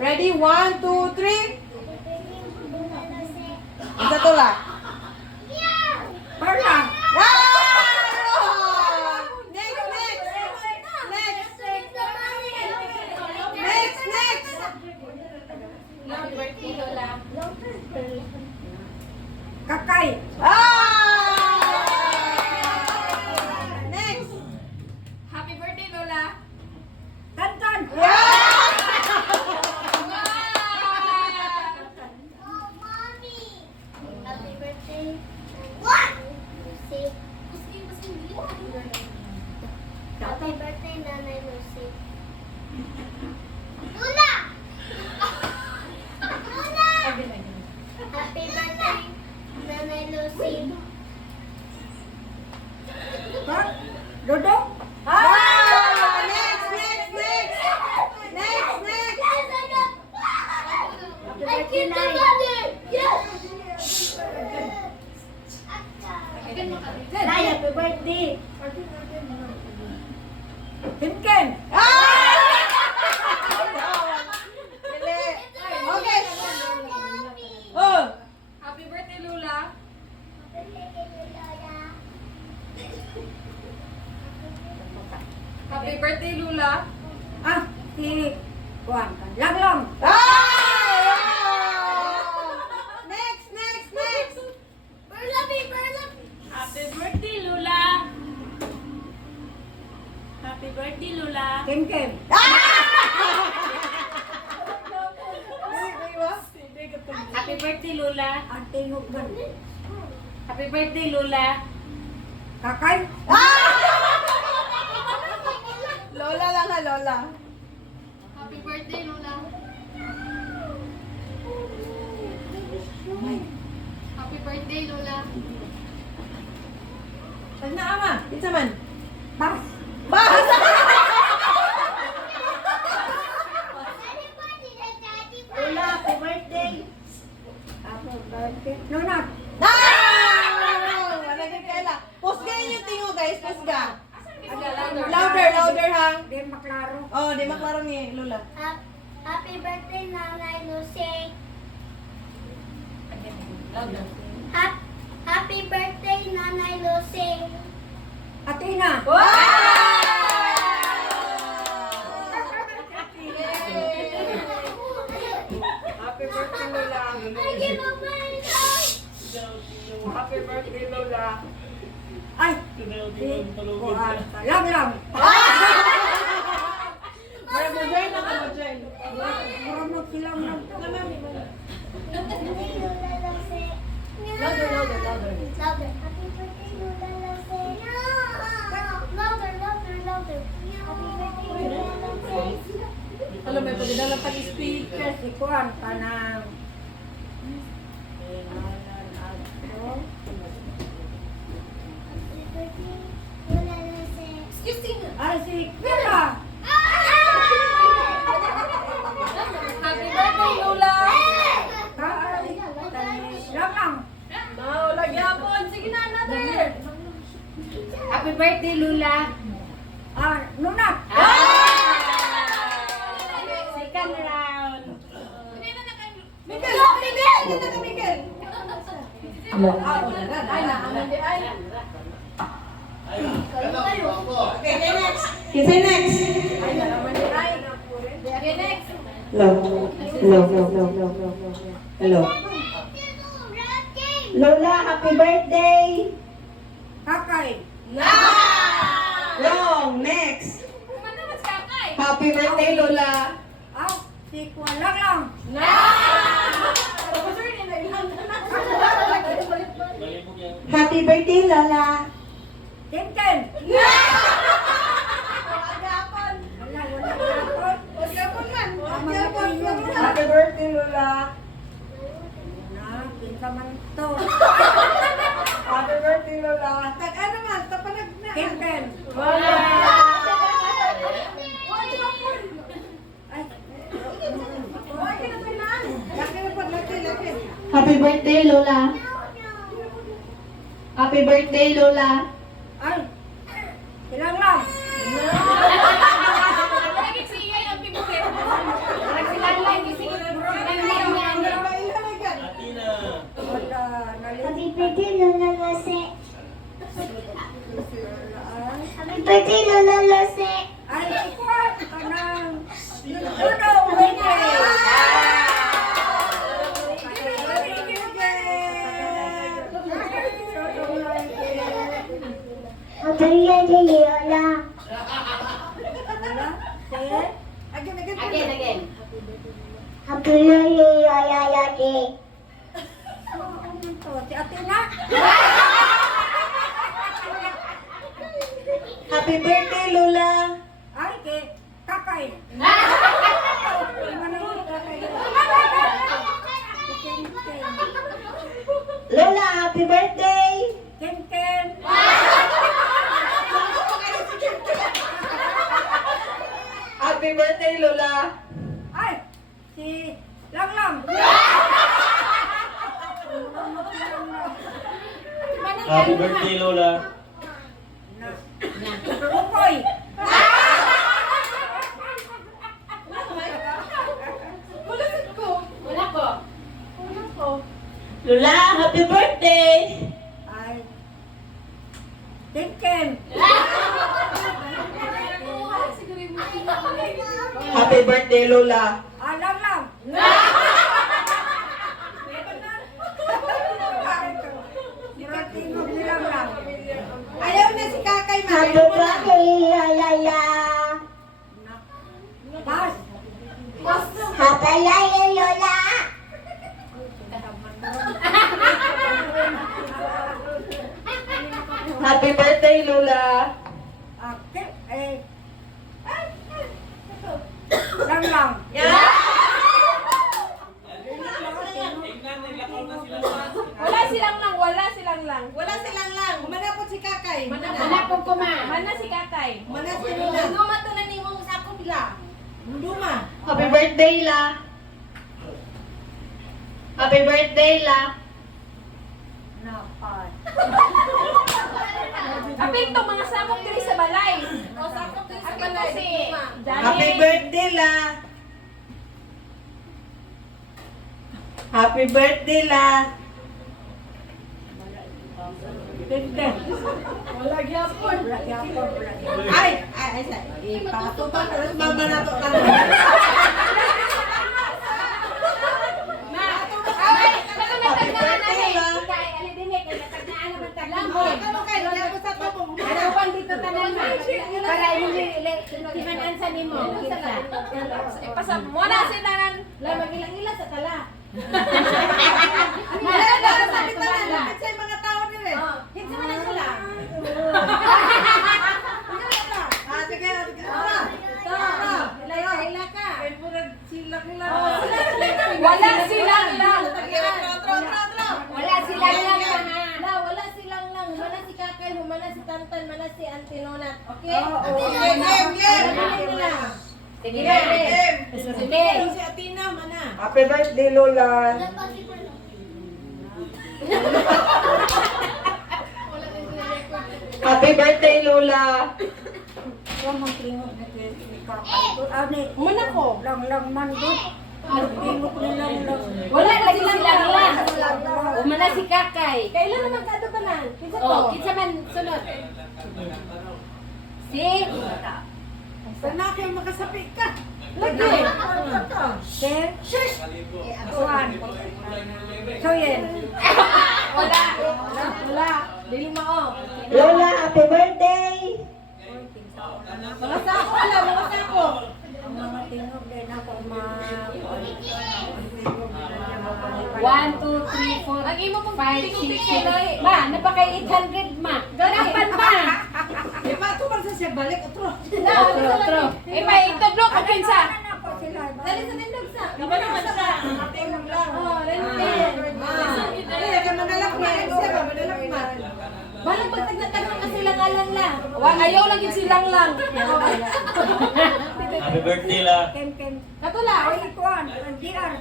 Ready? 1, 2, 3. Isa to la. Perla. Next, next. Next. Next, next. Kakay. Next. Happy birthday, Lola! Tantan. Happy birthday. What? Lucy. Happy birthday, Nanay Lucy. Luna! Luna! Happy birthday, Nanay Lucy. Ha? Dodo. Next, next, next. Next, next. I killed the mother! Yes! Nay, happy birthday. Kimken. Dili. Okay. Oh. Happy birthday, Lola! Happy birthday, Lola! Ah, si Juan. Langlong. Next, next, next. Burlabi! Burlabi! Happy birthday, Lola! Happy birthday, Lola! Kimken. Happy birthday, Lola! Ang tingog man. Happy birthday, Lola! Kakay. Lola lang ha, Lola. Happy birthday, Lola! Happy birthday, Lola! Pag naama. Isa man. Pas. Bas! Lola, happy birthday. Happy birthday. Luna. Wala din kaila. Pusgayin yung tingo, guys. Pusga. Louder, louder ha. Di maklaro. Oh, di maklaro ni Lola. Happy birthday, Nanay Lucy. Happy birthday, Nanay Lucy. Atina. Happy birthday, Lola. I give up my life. Happy birthday, Lola. Ay. Si Juan. Langlong. Mag-join na ka, mag-join. Marunong silang lang. Birthday, Lola Lucy. Louder, louder, louder. Louder. Happy birthday, Lola Lucy. Louder, louder, louder. Happy birthday, Lola Lucy. Alam mo, pag dala pag-speaker. Si Juan kanang. Happy birthday, Lola Lucy. Ay, si Kira. Happy birthday, Lola! Langlong. No, Yapon! Sige na, another! Happy birthday, Lola! Ah, Nunat. Second round! Miguel! Miguel! Dito ka, Miguel! Ay, naaman di ay. Okay, next. Kinsa next? Ay, naaman di ay. Okay, next! Hello. Hello. Hello. Lola, happy birthday! Kakay. Wrong. Next. Kumanda mas kakay! Happy birthday, Lola. Ah, si Juan Langlong. Happy birthday, Lola. Kimken. Happy birthday, Lola. Kinsa man to. Happy birthday, Lola. Tag-ano man, tapanag na. Kimken. Happy birthday, Lola. Happy birthday, Lola. Ay, Silang lang. Lagi siya yung pibukin. Nagsilang gising. Wala, Happy nalilito. birthday, Lola Lose. Happy birthday, Lola Lose. Ay, ikuan ka ng Luno, birthday. Happy birthday, Lola. Again. Happy birthday, Lola Lose. Si Atina. Happy birthday, Lola. Ay, kay Kakay. Lola, happy birthday. Ken Ken. Happy birthday, Lola. Ay, si Lang Lang. Happy birthday, Lola. Rukoy. Wala ko. Lola, happy birthday. Ay, Ken Ken. Happy birthday, Lola. Ah, Lang Lang. Muratingog ni Lang Lang. Ayaw na si Kakay, Happy birthday, Lola. Pas. Happy birthday, Lola. Happy birthday, Lola. Lang Lang. Wala silang lang. Wala silang lang. Manapot si Kakay. Wala po kuma. Mana si Kakay. Mana si Lola. Luma to na ni mong sako bila. Luma. Happy birthday, La. Happy birthday, La. Napat. Apil to mga sakop diri sa balay. O sakop diri sa balay. Si Happy birthday, La. Happy birthday, La. Ken Ken. Wala gyapon. Wala yapon, wala yapon. Ay, patutan ko sa mama na to. Ay, Happy birthday, La. Kay ali dinhi kay natagnaan naman taglang. Ano kayo? Dapat sa to. Harapan dito tanan ma. Para hindi timanan sa nimo. Ipasa mo na si tanan. La magilang-ila sa tala. Wala na sa bitanan. Lapit sa mga tao nila. Kinsa man ang sila? Ah, sige. Ila ka. Ay, murag silak nila. Wala silang lang. Wala silang lang. La, wala silang lang. Humana si Kakay, humana si Tantan, humana si Auntie Nonat. Okay? Game. Sige na. Sige. Si Atina, mana. Happy birthday, Lola. Happy birthday, Lola. Huwag mong tingog na kay Kakay. Ani, Muna ko. Lang Lang man doon. Tingog ni Lang Lang. Wala na silang lang. Humana si Kakay. Kailan naman ka tanan? Kinsa to? Kinsa man sunod? Si Sana kayo makasapi ka. Lagi. Ken. Kuan. Soyen. Wala. Wala. Dili mao. Lola, happy birthday. Mga sako lang, mga sako. Ang mga tingog din ako ma... 1, 2, 3, 4, ang imo pong 5, 6, 7. Ma, napakay 800 ma. Ganapan ma. Di ba ito man sa siya balik? Otro. Otro. Eh, may itodlo ka pinsa. Dali sa tindog sa. Diba naman sa ating lang. Oh, rentin. Ay, ka manalak na. Siya ba manalak na? Balang magtagna-tagna ka silang alang lang. Ayaw lang yun silang lang. Happy birthday, La. Ken Ken. Katula. Ay, kuan. Ang diyan.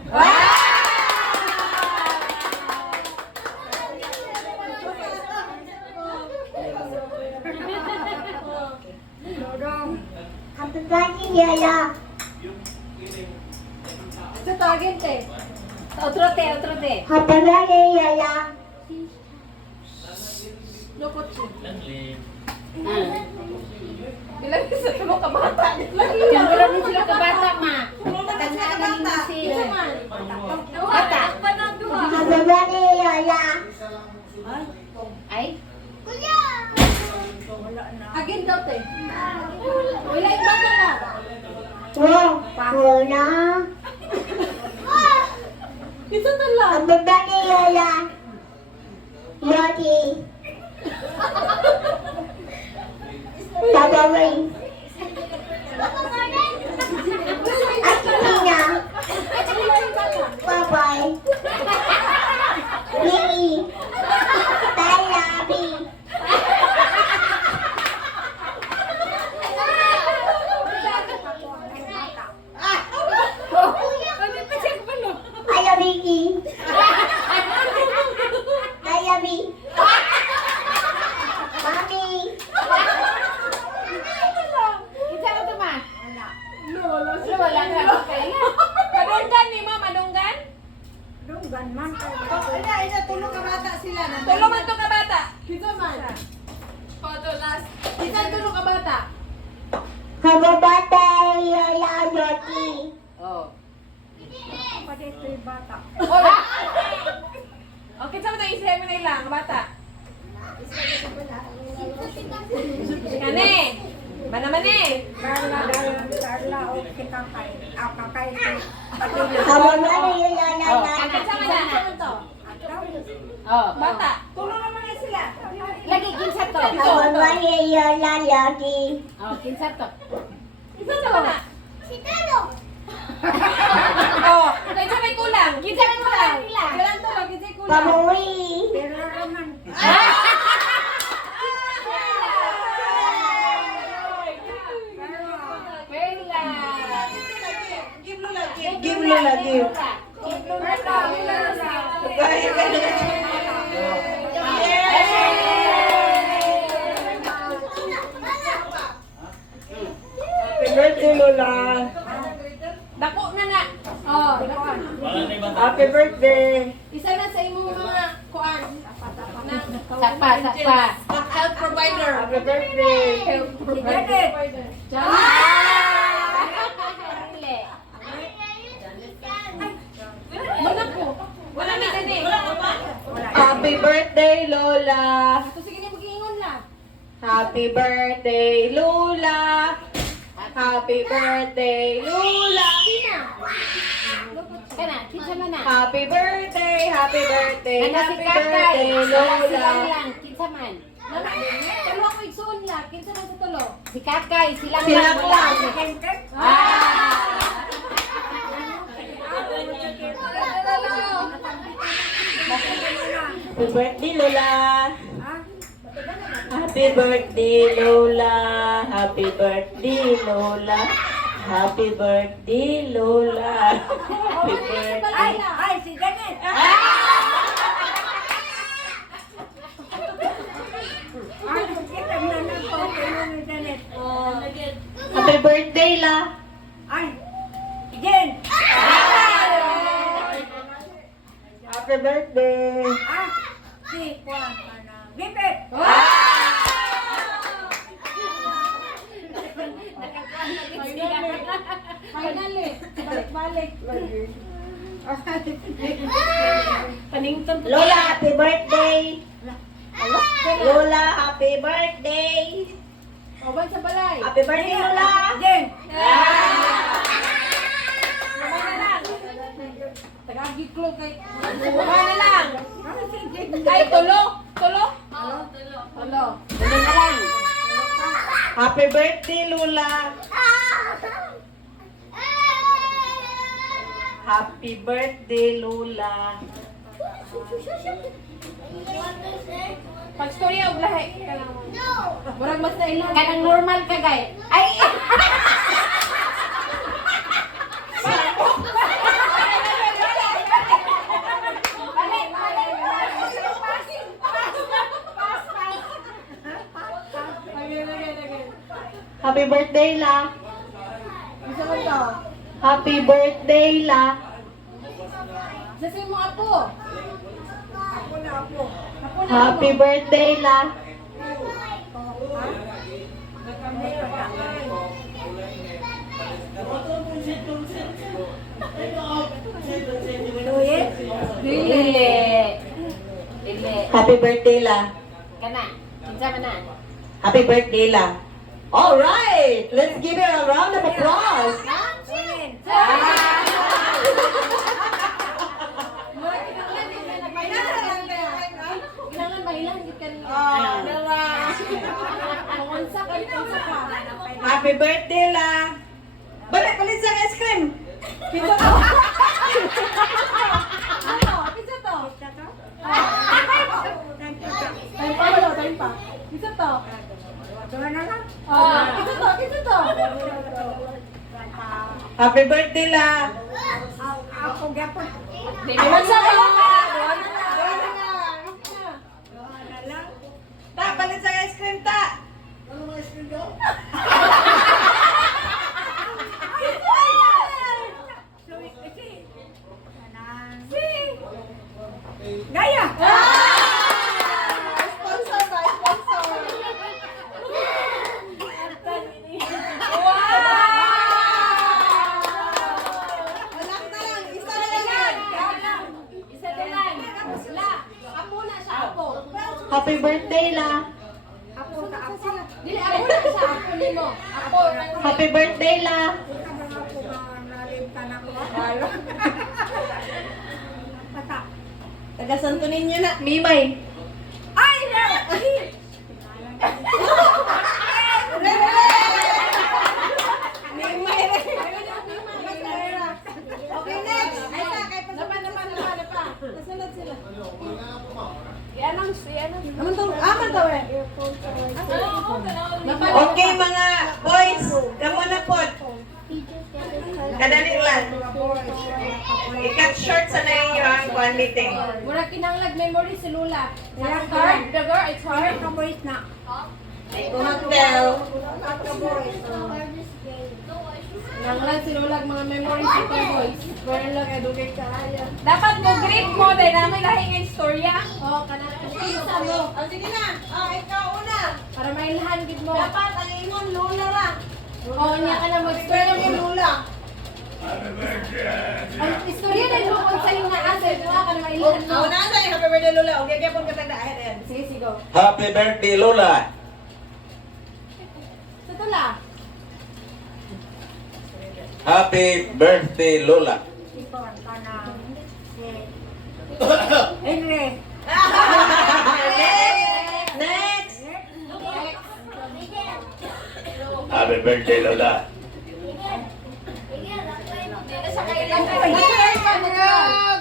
birthday, Lola. Sa tawagin, te. Otro, te. Happy birthday, Lola. Lukot siya. Landlin. Ilang isa tulong ka bata. Siguro din sila ka bata, ma. Tandaan na din si... Bata. Happy birthday, Lola. Ay? Kuya! Agin daw, te. Wala yung bata na. Wow, Lola. Isa na lang. Happy birthday, Lola. Lottie. Papa Ray. Akina. Bye-bye. Lily. Tayabi. Ayabiki. Ayabi. Mami. Isa ka tuma. Wala ka. Madunggan ni ma, madunggan? Dunggan man. Tulong ka bata sila. Tulong man to ka bata. Kita man. Photo last. Kita tulong ka bata. Happy birthday, Lola Lottie. Oh. Pati ito'y bata. Okay, sa mo tayo isip mo na ilang, bata. Kane. Manaman eh. Carla, o kita kay. Kakay ito. Pati Happy birthday, Lola Angkat Lottie. sama na. Oh, bata. Tulong naman nga sila. Lagi kinsa to. Happy birthday, Lola Lottie. Oh, kinsa to. Kinsa to na. Si Tano. Oh, kinsa may kulang. Kinsa may kulang. Kulang to, kinsa may kulang. Pamuwi. pero naman. Perla. Give Lola, give. Give Lola, give. Happy birthday, Lola. Dako na na. Oh, dako. Wala na ibang Happy birthday. Isa na sa imong mga kuan. Sakpa. Health provider. Happy birthday. Si Janet. Wala ko. Wala na din eh. Happy birthday, Lola. Ato sige ni mag-ingon la. Happy birthday, Lola. Happy birthday, Lola. Kana, kinsa man na. Happy birthday, happy birthday, Ano si happy Kakay? birthday, Silang Lola. lang, kinsa man. Tulo ko igsoon la, kinsa man sa tulo. Si Kakay, silang Silang lang. Happy birthday, Lola. Happy birthday, Lola. Happy birthday, Lola. Happy birthday, Lola. Happy birthday. Ay, si Janet. Ay, kita na lang po kayo ni Janet. Happy birthday, La. Ay, Jen. Happy birthday. Si Juan. Bibit. Finally, balik-balik. Panington to. Lola, happy birthday. Lola, happy birthday. Oban sa balay. Happy birthday, Lola. Jen. Mamay na lang. Tagagiklo kay. Mamay na lang. Ay, tulo. Tulo? Tulo. Tulo na lang. Happy birthday, Lola. Happy birthday, Lola. Pagstorya og lahi. Murag mas na ilang. Kanang normal ka gay. Ay! Happy birthday, La. Sa man to? Happy birthday la. Sa mo apo. Ako na ako. Happy birthday la. Tuwid. Dili. Dili. Happy birthday la. Kana. Kinsa man na? Happy birthday la. All right, let's give her a round of applause. Tuwid. Kailangan mahilang gikan. Dala. Unsa ka ka. Happy birthday la. Balik sa ice cream. Kinsa to? Ano? Kinsa to? Time pa wala, time pa. Kinsa to? Doon na lang. Kinsa to? Kinsa to? Happy birthday la. Ako gapon. Unsa ka? Doon na lang. Ta, balik sa ice cream ta. Tuwid kasi. Kanang. Gaya. Sponsor ba? Sponsor. Wala na lang. Isa na lang yan. Isa na lang. La. Apo na siya, apo. Happy birthday la. Ako sa ako. Dili, apo na siya, apo nimo. Apo. Happy birthday la. Ito ba ako nalimtan ako? Pata. Taga Santo Niño na. Mimay. Ay! Na! Okay, next. Ay, sa, kay Napa. Nasunod sila. I-announce. Aman to, eh. Okay mga boys, kamo na po. Kadali lang. I-cut short sa na inyo ang kuan meeting. Mura kinanglag memory si Lula. It's hard, the girl, it's hard. Kaboy na. Hotel. Kinanglag si Lula mga memory si Toy Boys. Pero lang educate ka. Dapat mo greet mo dahil namin lahi ng istorya. Oo, kanang isa mo. Oh, sige na. Ikaw una. Para mailhan gid mo. Dapat ang imong lula ra. Oo, niya ka na Pero mag-explain yung lula. ang istorya na mo kung sa yung naasay, diba? Para mailhan mo. Una sa happy birthday lula. Okay, kaya po katagda. Ayan. Sige, sige, go. Happy birthday, Lola. Sa tula. Happy birthday, Lola. Ipon ka na. Henry. Next. Happy birthday, Lola.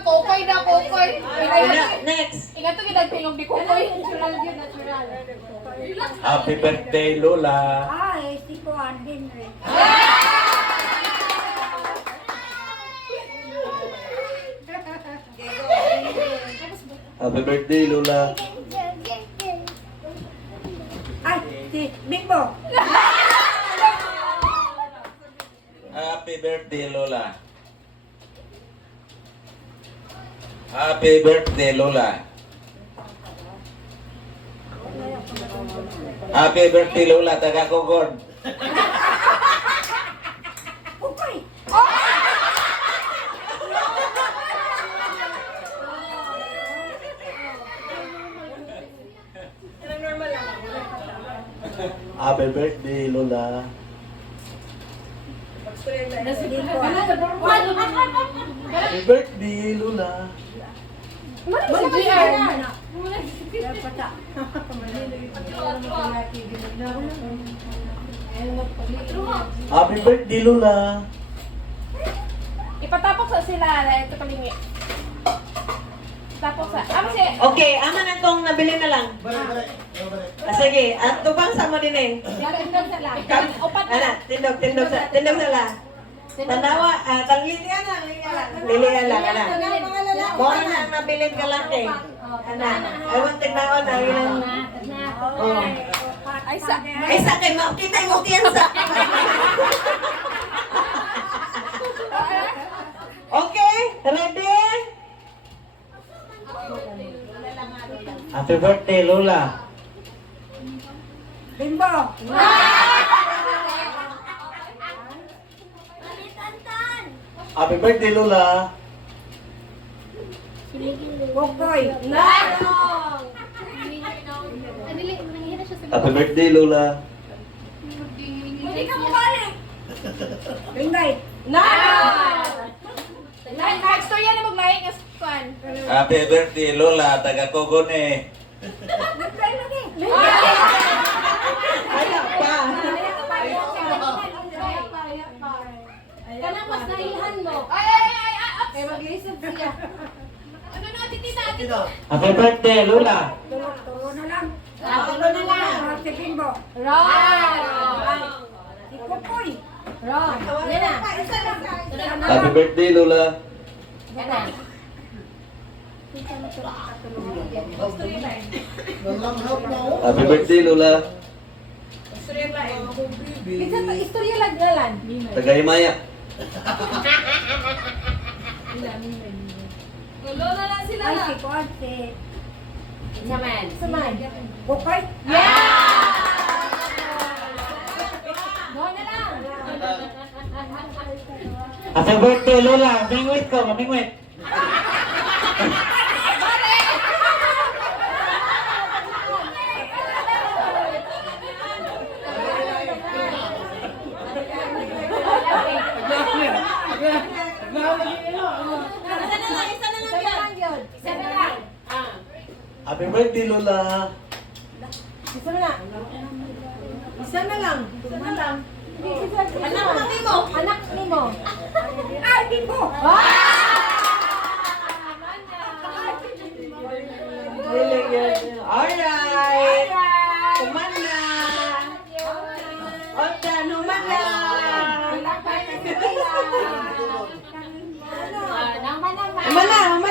Kokoy na, kokoy. Next. Ingat to gidag tingog di kokoy. Natural yun, natural. Happy birthday, Lola. Ay, si Juan Henry. Happy birthday, Lola. Ay, si Bimbo. Happy birthday, Lola. Happy birthday, Lola. Happy birthday, Lola. Taga-Kogod. Okay. Normal lang. Happy birthday, Lola. Happy birthday, Lola. Pata. Happy birthday, Lola. Ipatapok sa sila, ito palingi. Tapos sa, kasi, Okay, ama na tong nabili na lang. Sige, at tubang sa mo din eh. tindog sa lang. Upat na. Ana, tindog sa la. Tanawa, lilian lang. Lilian lang, ana. Mora na ang nabilin ka lang eh. Ana, ayaw tignaon na ilang. Oh. Ay sa, Ay sa kay mo, kita mo kiyansa. Happy birthday, Lola. Bimbo. Malitantan. Happy birthday, Lola. Bukoy. Happy birthday, Lola. Hindi ka bumalik. Bingay. Next story na maglaing as fan. Happy birthday, Lola. Taga Cogone. Nagtry lagi. Kaya pa. Kanang mas naihan mo. Ay, Kaya mag-iisip siya. ano na, tita. Happy birthday, Lola. Tulo na lang. Tulo na lang. Si Bimbo. Wrong. Si Bukoy. Wrong. Yan na. Happy birthday, Lola. Yan na. Happy birthday, Lola. Bisa pa istorya lang galan. Taga Himaya. Tulo na lang sila. Ay, si Kuan. Si Saman. Bukoy. Doon na lang. Happy birthday, Lola. Mingwit ko, mingwit. Isa na lang. Happy birthday, Lola. Isa na lang. Isa na lang. Anak ni mo. Ay, Bimbo. Alright. Kumanda. Ocha, numanda. Naman naman. Mama na, mama